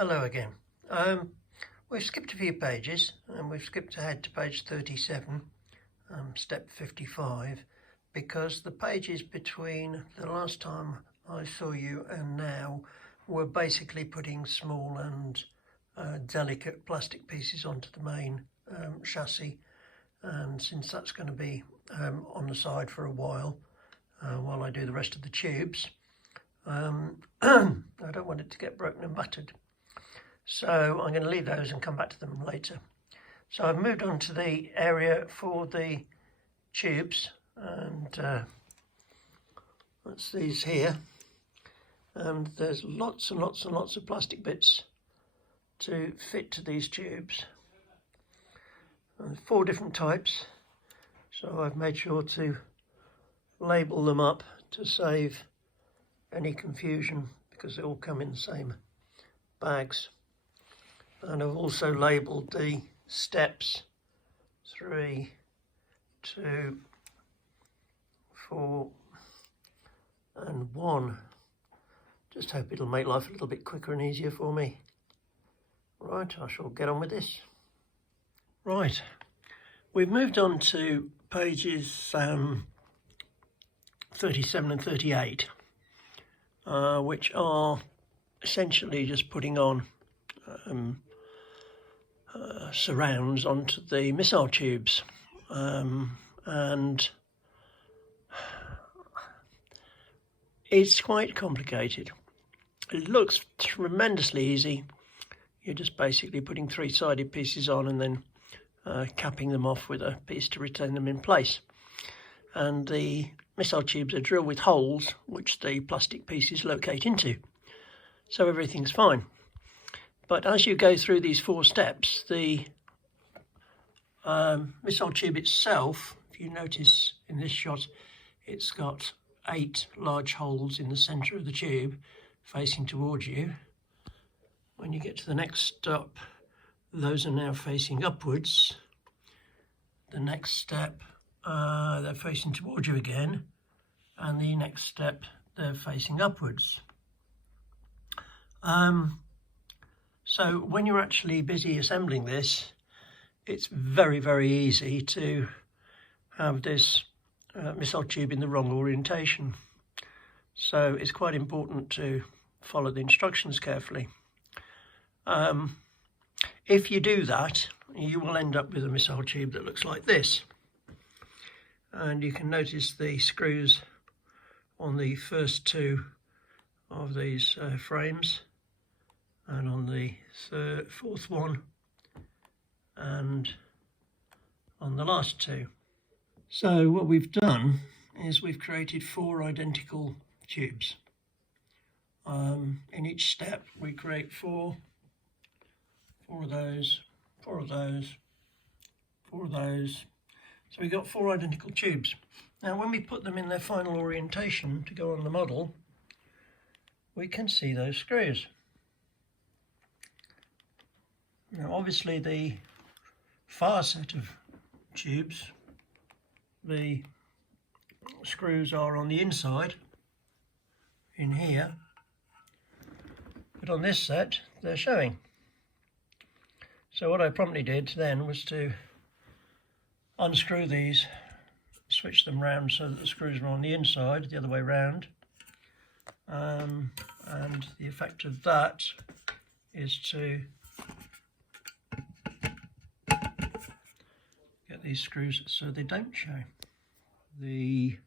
Hello again. We've skipped a few pages and we've skipped ahead to page 37, step 55, because the pages between the last time I saw you and now were basically putting small and delicate plastic pieces onto the main chassis, and since that's going to be on the side for a while I do the rest of the tubes, I don't want it to get broken and battered. So I'm going to leave those and come back to them later. So I've moved on to the area for the tubes, and that's these here. And there's lots and lots and lots of plastic bits to fit to these tubes. And 4 different types. So I've made sure to label them up to save any confusion, because they all come in the same bags. And I've also labelled the steps 3, 2, 4 and 1. Just hope it'll make life a little bit quicker and easier for me. Right, I shall get on with this. Right, we've moved on to pages 37 and 38, which are essentially just putting on surrounds onto the missile tubes, and it's quite complicated. It looks tremendously easy. You're just basically putting 3-sided pieces on and then capping them off with a piece to retain them in place. And the missile tubes are drilled with holes which the plastic pieces locate into, so everything's fine. But as you go through these 4 steps, the missile tube itself, if you notice in this shot, it's got 8 large holes in the centre of the tube facing towards you. When you get to the next step, those are now facing upwards. The next step, they're facing towards you again, and the next step, they're facing upwards. So when you're actually busy assembling this, it's very, very easy to have this missile tube in the wrong orientation. So it's quite important to follow the instructions carefully. If you do that, you will end up with a missile tube that looks like this. And you can notice the screws on the first 2 of these frames, and on the 4th one, and on the last 2. So what we've done is we've created 4 identical tubes. In each step we create 4 of those, 4 of those, 4 of those. So we've got 4 identical tubes. Now when we put them in their final orientation to go on the model, we can see those screws. Now obviously the far set of tubes, the screws are on the inside in here, but on this set they're showing. So what I promptly did then was to unscrew these, switch them round so that the screws are on the inside, the other way round, and the effect of that is to get these screws so they don't show. The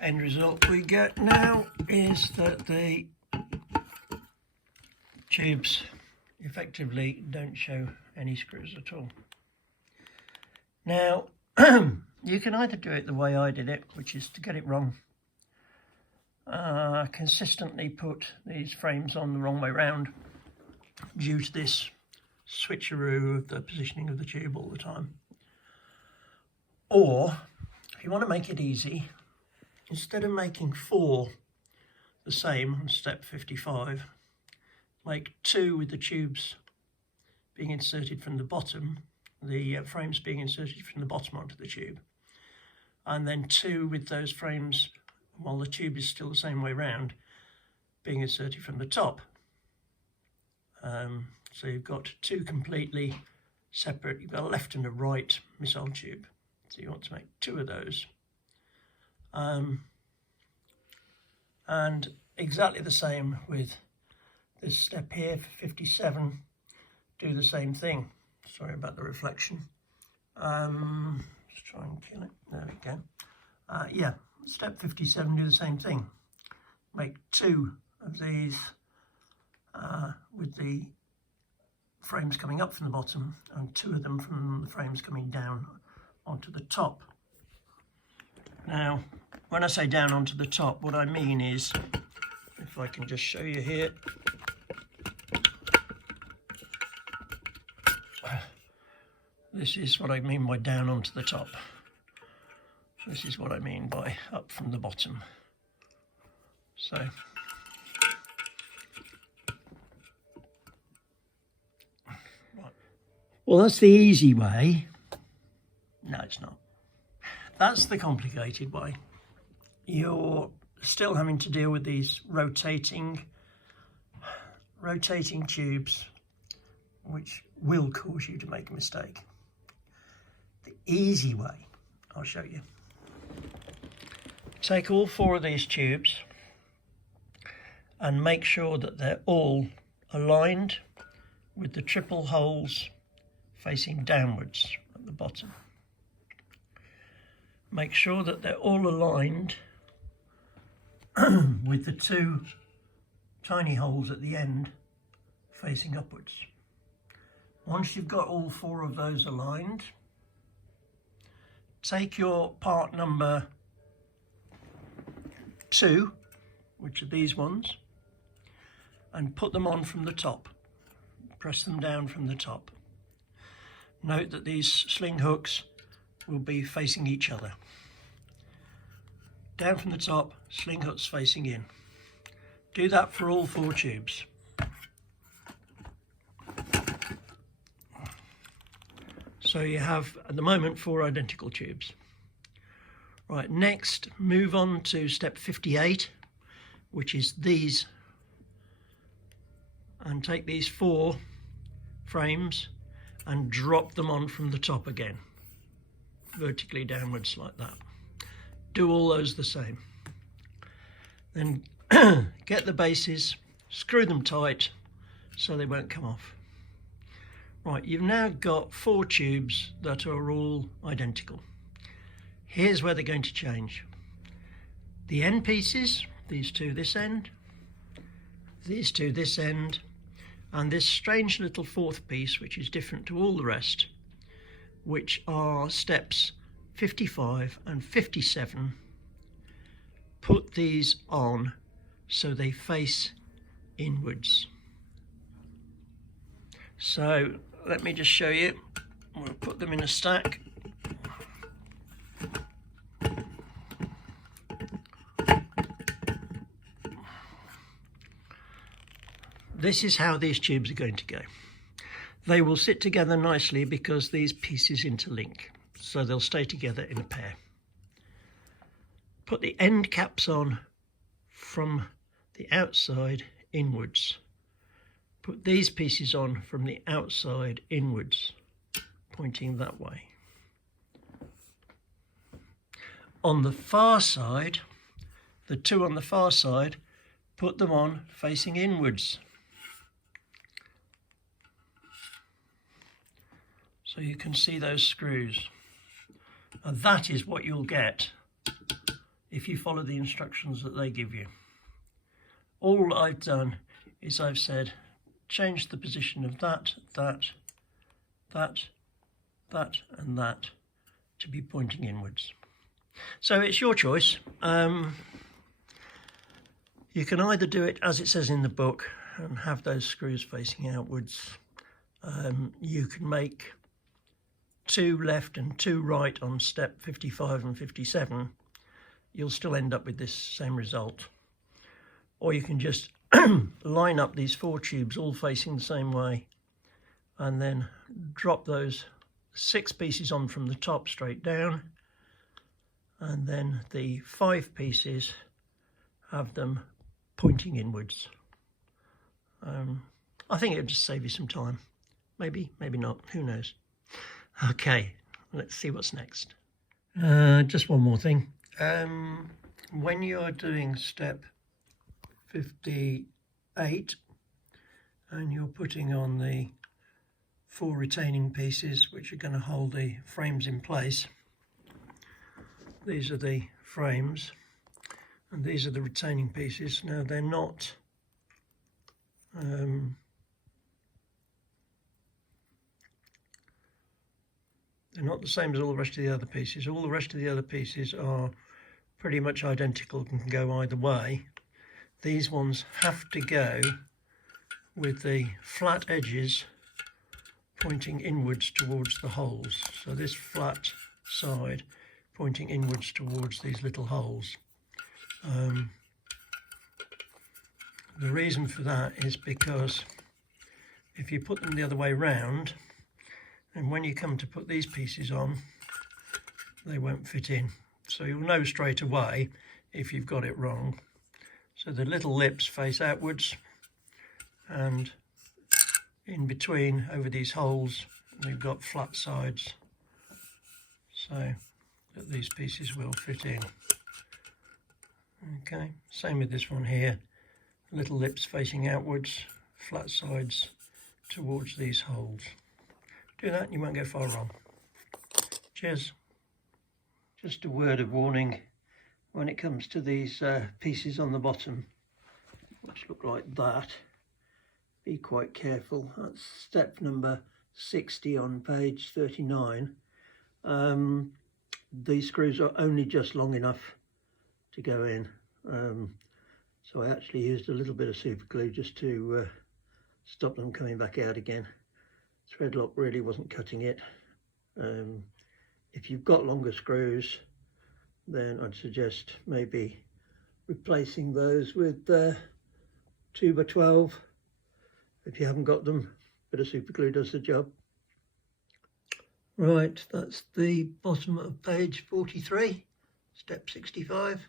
end result we get now is that the tubes effectively don't show any screws at all. Now you can either do it the way I did it, which is to get it wrong, consistently put these frames on the wrong way round due to this switcheroo of the positioning of the tube all the time. Or if you want to make it easy, instead of making 4 the same on step 55, make 2 with the tubes being inserted from the bottom, the frames being inserted from the bottom onto the tube, and then 2 with those frames, while the tube is still the same way round, being inserted from the top. So you've got two completely separate, you've got a left and a right missile tube. So you want to make two of those. And exactly the same with this step here for 57. Do the same thing. Sorry about the reflection. Let's try and kill it. There we go. Yeah, step 57, do the same thing. Make two of these with the frames coming up from the bottom and two of them from the frames coming down onto the top. Now, when I say down onto the top, what I mean is, if I can just show you here, this is what I mean by down onto the top. This is what I mean by up from the bottom. So, well, that's the easy way. No, it's not. That's the complicated way. You're still having to deal with these rotating tubes, which will cause you to make a mistake. The easy way, I'll show you. Take all four of these tubes and make sure that they're all aligned with the triple holes facing downwards at the bottom. Make sure that they're all aligned with the two tiny holes at the end facing upwards. Once you've got all four of those aligned, take your part number 2, which are these ones, and put them on from the top. Press them down from the top. Note that these sling hooks will be facing each other. Down from the top, sling hooks facing in. Do that for all four tubes. So you have, at the moment, 4 identical tubes. Right, next, move on to step 58, which is these, and take these 4 frames and drop them on from the top again, vertically downwards like that. Do all those the same. Then get the bases, screw them tight so they won't come off. Right, you've now got 4 tubes that are all identical. Here's where they're going to change. The end pieces, these two this end, these two this end, and this strange little 4th piece, which is different to all the rest, which are steps 55 and 57. Put these on so they face inwards. So let me just show you. We'll put them in a stack. This is how these tubes are going to go. They will sit together nicely because these pieces interlink, so they'll stay together in a pair. Put the end caps on from the outside inwards. Put these pieces on from the outside inwards, pointing that way. On the far side, the 2 on the far side, put them on facing inwards. So you can see those screws. And that is what you'll get if you follow the instructions that they give you. All I've done is I've said, change the position of that, and that to be pointing inwards. So it's your choice. You can either do it as it says in the book and have those screws facing outwards. You can make 2 left and 2 right on step 55 and 57. You'll still end up with this same result. Or you can just line up these 4 tubes all facing the same way and then drop those 6 pieces on from the top straight down, and then the 5 pieces have them pointing inwards. I think it'll just save you some time. Maybe, maybe not, who knows. Okay, let's see what's next. Just one more thing. When you're doing step 58 and you're putting on the 4 retaining pieces which are going to hold the frames in place, these are the frames and these are the retaining pieces. Now they're not the same as all the rest of the other pieces. All the rest of the other pieces are pretty much identical and can go either way. These ones have to go with the flat edges pointing inwards towards the holes. So this flat side pointing inwards towards these little holes. The reason for that is because if you put them the other way round, and when you come to put these pieces on, they won't fit in. So you'll know straight away if you've got it wrong. So the little lips face outwards, and in between over these holes we've got flat sides so that these pieces will fit in. Okay, same with this one here. Little lips facing outwards, flat sides towards these holes. Do that and you won't go far wrong. Cheers. Just a word of warning when it comes to these pieces on the bottom, which look like that. Be quite careful. That's step number 60 on page 39. These screws are only just long enough to go in. So I actually used a little bit of super glue just to stop them coming back out again. Threadlock really wasn't cutting it. If you've got longer screws, then I'd suggest maybe replacing those with 2x12. If you haven't got them, a bit of super glue does the job. Right, that's the bottom of page 43, step 65.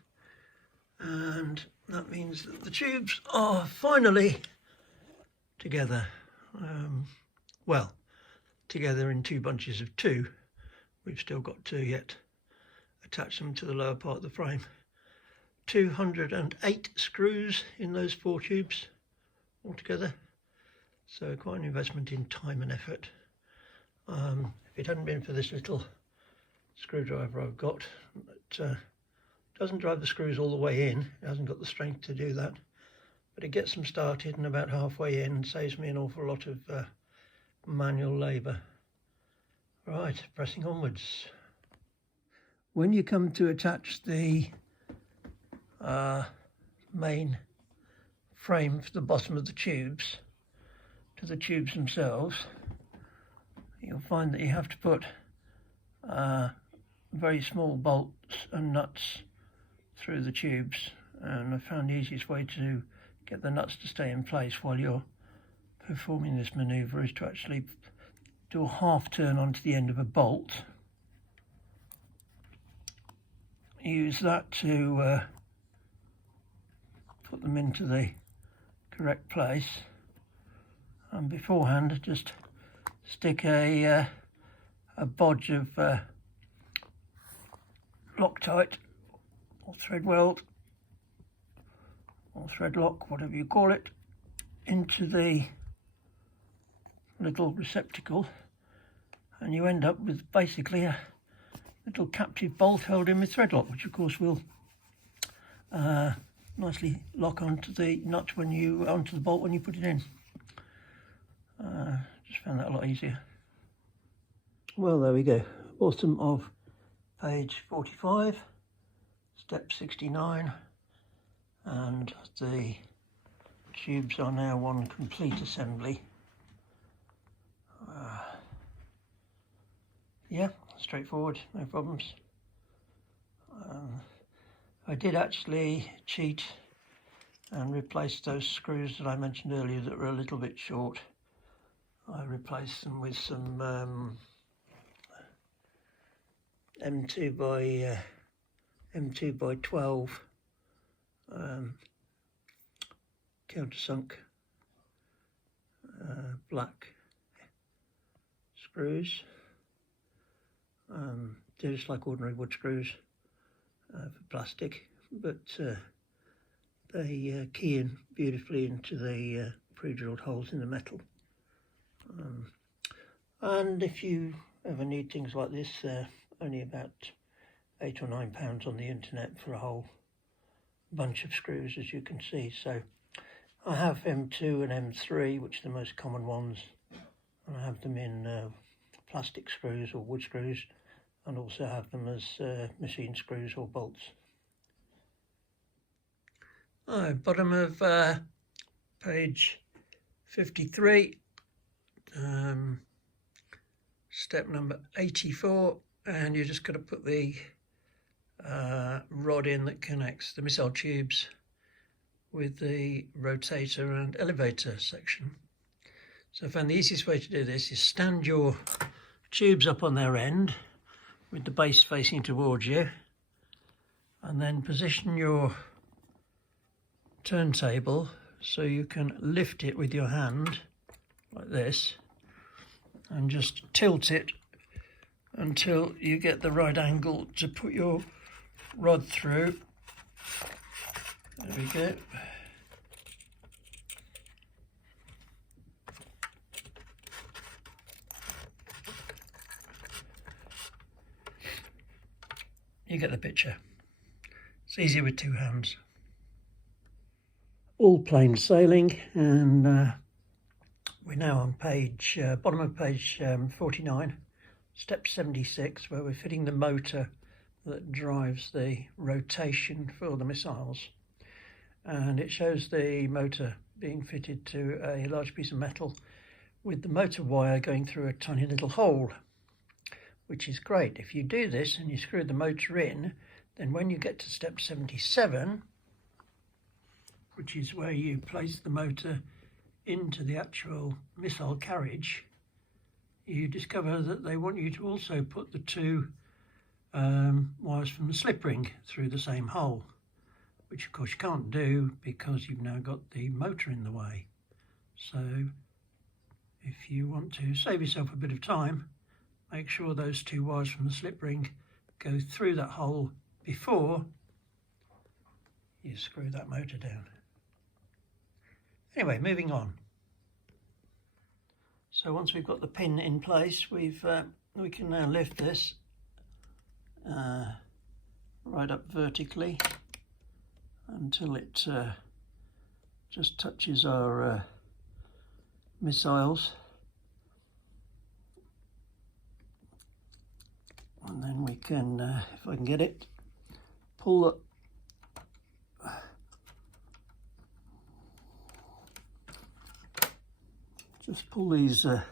And that means that the tubes are finally together. Well, together in 2 bunches of 2. We've still got 2 yet. Attach them to the lower part of the frame. 208 screws in those 4 tubes altogether. So quite an investment in time and effort. If it hadn't been for this little screwdriver I've got, that doesn't drive the screws all the way in, it hasn't got the strength to do that, but it gets them started and about halfway in and saves me an awful lot of manual labour. Right, pressing onwards. When you come to attach the main frame for the bottom of the tubes to the tubes themselves, you'll find that you have to put very small bolts and nuts through the tubes, and I found the easiest way to get the nuts to stay in place while you're performing this manoeuvre is to actually do a half turn onto the end of a bolt. Use that to put them into the correct place, and beforehand just stick a bodge of Loctite or thread weld or thread lock, whatever you call it, into the little receptacle, and you end up with basically a little captive bolt held in with thread lock, which of course will nicely lock onto the nut onto the bolt when you put it in. Just found that a lot easier. Well, there we go. Bottom of page 45, step 69, and the tubes are now one complete assembly. Yeah, straightforward, no problems. I did actually cheat and replace those screws that I mentioned earlier that were a little bit short. I replaced them with some M2 by 12 countersunk black screws. They're just like ordinary wood screws for plastic, but they key in beautifully into the pre-drilled holes in the metal. And if you ever need things like this, only about £8 or £9 on the internet for a whole bunch of screws, as you can see. So I have M2 and M3, which are the most common ones, and I have them in plastic screws or wood screws, and also have them as machine screws or bolts. Bottom of page 53, step number 84, and you just got to put the rod in that connects the missile tubes with the rotator and elevator section. So I found the easiest way to do this is stand your tubes up on their end with the base facing towards you, and then position your turntable so you can lift it with your hand like this and just tilt it until you get the right angle to put your rod through. There we go. You get the picture. It's easier with two hands. All plain sailing, and we're now on page, bottom of page 49, step 76, where we're fitting the motor that drives the rotation for the missiles. And it shows the motor being fitted to a large piece of metal with the motor wire going through a tiny little hole, which is great. If you do this and you screw the motor in, then when you get to step 77, which is where you place the motor into the actual missile carriage, you discover that they want you to also put the two wires from the slip ring through the same hole, which of course you can't do because you've now got the motor in the way. So if you want to save yourself a bit of time, make sure those two wires from the slip ring go through that hole before you screw that motor down. Anyway, moving on. So once we've got the pin in place, we can now lift this right up vertically until it just touches our missiles, and then we can, if I can get it, pull it. Just pull these out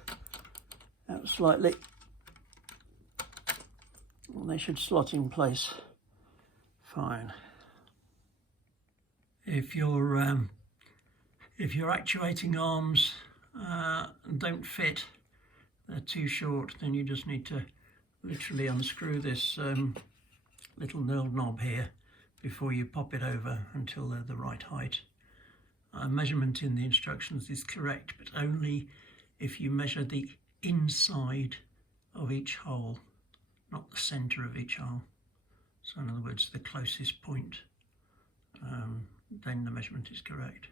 slightly, and they should slot in place fine. If your actuating arms don't fit, they're too short, then you just need to literally unscrew this little knurled knob here before you pop it over until they're the right height. Measurement in the instructions is correct, but only if you measure the inside of each hole, not the centre of each hole. So in other words, the closest point, then the measurement is correct.